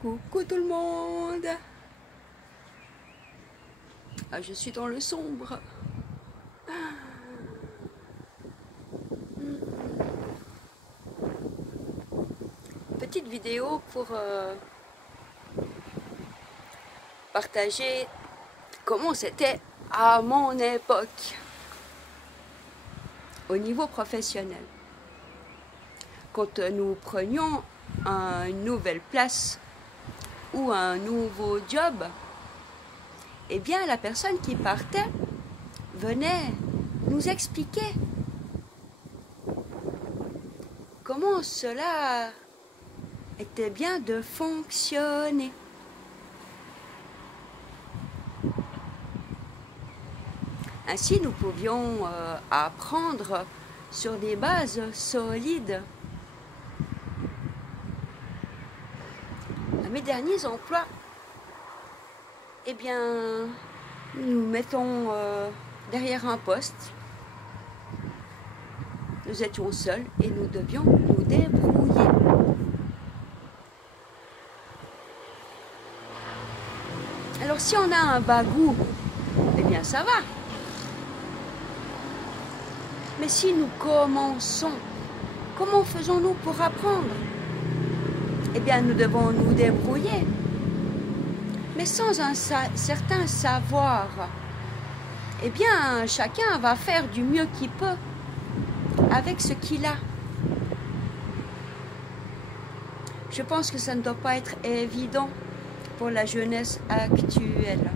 Coucou tout le monde. Ah, je suis dans le sombre. Petite vidéo pour partager comment c'était à mon époque au niveau professionnel. Quand nous prenions une nouvelle place ou un nouveau job, eh bien la personne qui partait venait nous expliquer comment cela était bien de fonctionner. Ainsi, nous pouvions apprendre sur des bases solides. À mes derniers emplois, eh bien, nous mettons derrière un poste. Nous étions seuls et nous devions nous débrouiller. Alors si on a un bagou, eh bien ça va. Mais si nous commençons, comment faisons-nous pour apprendre? Eh bien nous devons nous débrouiller. Mais sans un certain savoir, eh bien chacun va faire du mieux qu'il peut avec ce qu'il a. Je pense que ça ne doit pas être évident pour la jeunesse actuelle.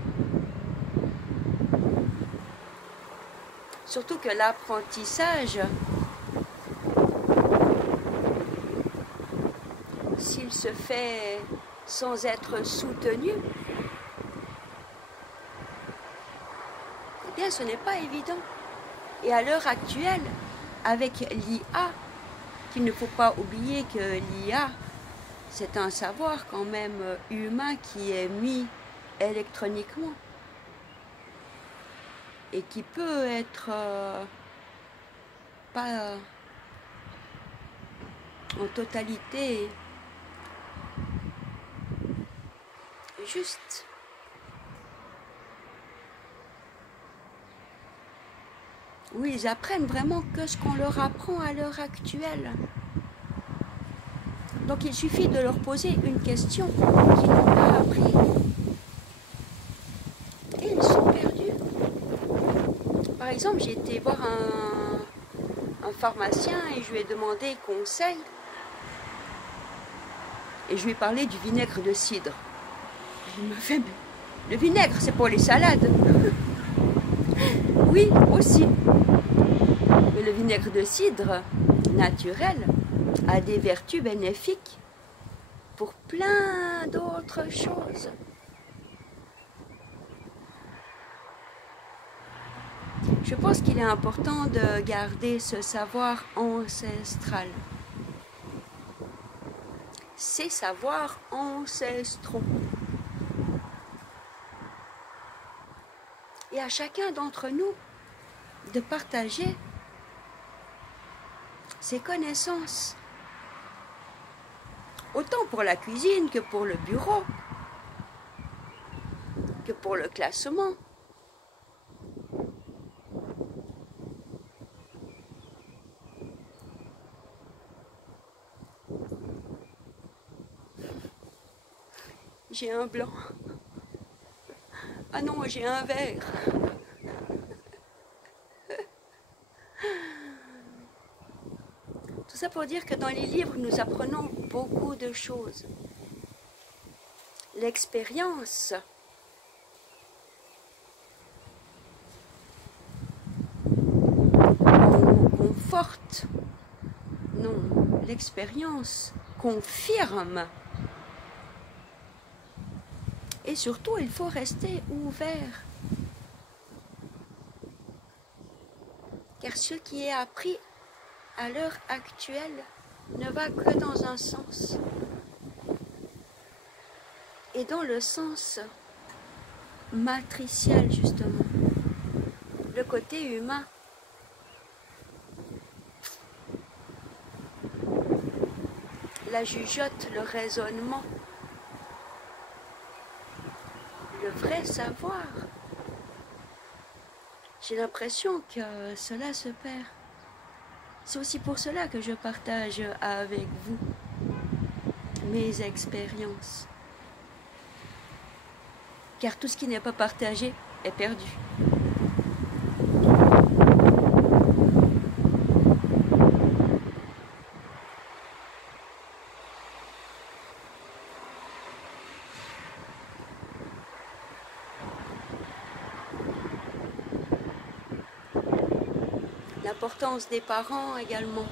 Surtout que l'apprentissage, s'il se fait sans être soutenu, eh bien ce n'est pas évident. Et à l'heure actuelle, avec l'IA, qu'il ne faut pas oublier que l'IA, c'est un savoir quand même humain qui est mis électroniquement et qui peut être pas en totalité juste. Oui, ils apprennent vraiment que ce qu'on leur apprend à l'heure actuelle. Donc il suffit de leur poser une question qu'ils n'ont pas appris. Et ils sont perdus. Par exemple, j'ai été voir un pharmacien et je lui ai demandé conseil. Et je lui ai parlé du vinaigre de cidre. Il me fait, le vinaigre, c'est pour les salades. Oui, aussi. Mais le vinaigre de cidre naturel a des vertus bénéfiques pour plein d'autres choses. Je pense qu'il est important de garder ce savoir ancestral. Ces savoirs ancestraux. Et à chacun d'entre nous de partager ses connaissances. Autant pour la cuisine que pour le bureau, que pour le classement. J'ai un blanc. Ah non, j'ai un vert. Tout ça pour dire que dans les livres, nous apprenons beaucoup de choses. L'expérience conforte. Non, l'expérience confirme. Et surtout, il faut rester ouvert. Car ce qui est appris à l'heure actuelle ne va que dans un sens. Et dans le sens matriciel, justement. Le côté humain. La jugeote, le raisonnement. vrai savoir. J'ai l'impression que cela se perd. C'est aussi pour cela que je partage avec vous mes expériences. Car tout ce qui n'est pas partagé est perdu. L'importance des parents également.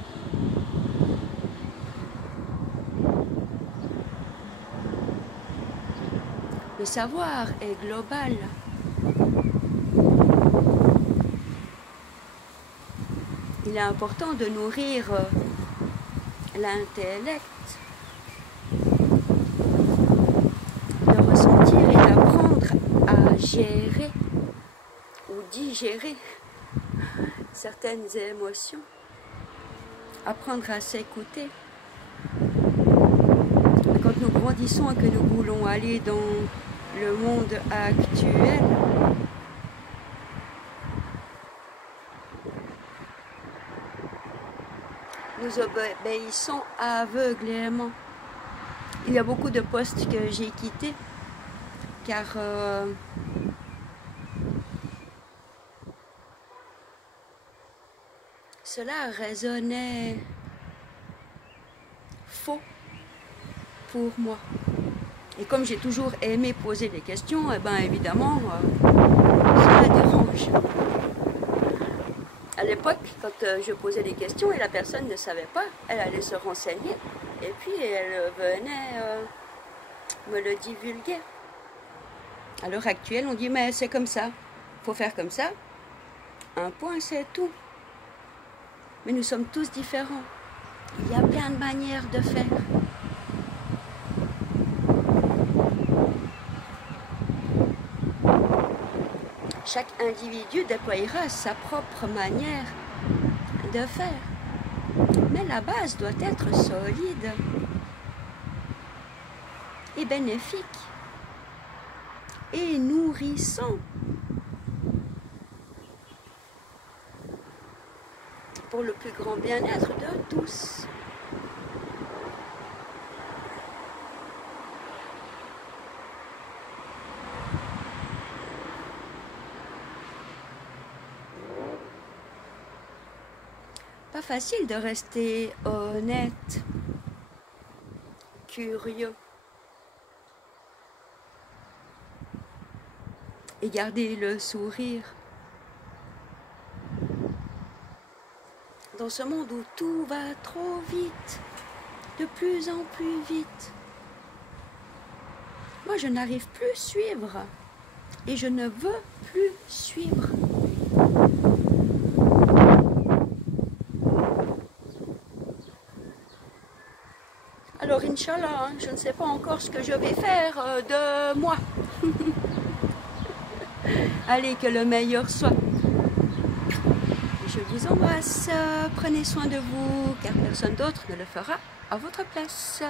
Le savoir est global. Il est important de nourrir l'intellect, de ressentir et d'apprendre à gérer ou digérer certaines émotions, apprendre à s'écouter. Quand nous grandissons et que nous voulons aller dans le monde actuel, nous obéissons aveuglément. Il y a beaucoup de postes que j'ai quittés car cela résonnait faux pour moi. Et comme j'ai toujours aimé poser des questions, eh bien évidemment, cela dérange. À l'époque, quand je posais des questions et la personne ne savait pas, elle allait se renseigner et puis elle venait me le divulguer. À l'heure actuelle, on dit mais c'est comme ça, il faut faire comme ça. Un point, c'est tout. Mais nous sommes tous différents. Il y a plein de manières de faire. Chaque individu déployera sa propre manière de faire. Mais la base doit être solide et bénéfique et nourrissant pour le plus grand bien-être de tous. Pas facile de rester honnête, curieux et garder le sourire. Dans ce monde où tout va trop vite, de plus en plus vite. Moi, je n'arrive plus à suivre et je ne veux plus suivre. Alors, Inch'Allah, je ne sais pas encore ce que je vais faire de moi. Allez, que le meilleur soit. Je vous embrasse, prenez soin de vous, car personne d'autre ne le fera à votre place.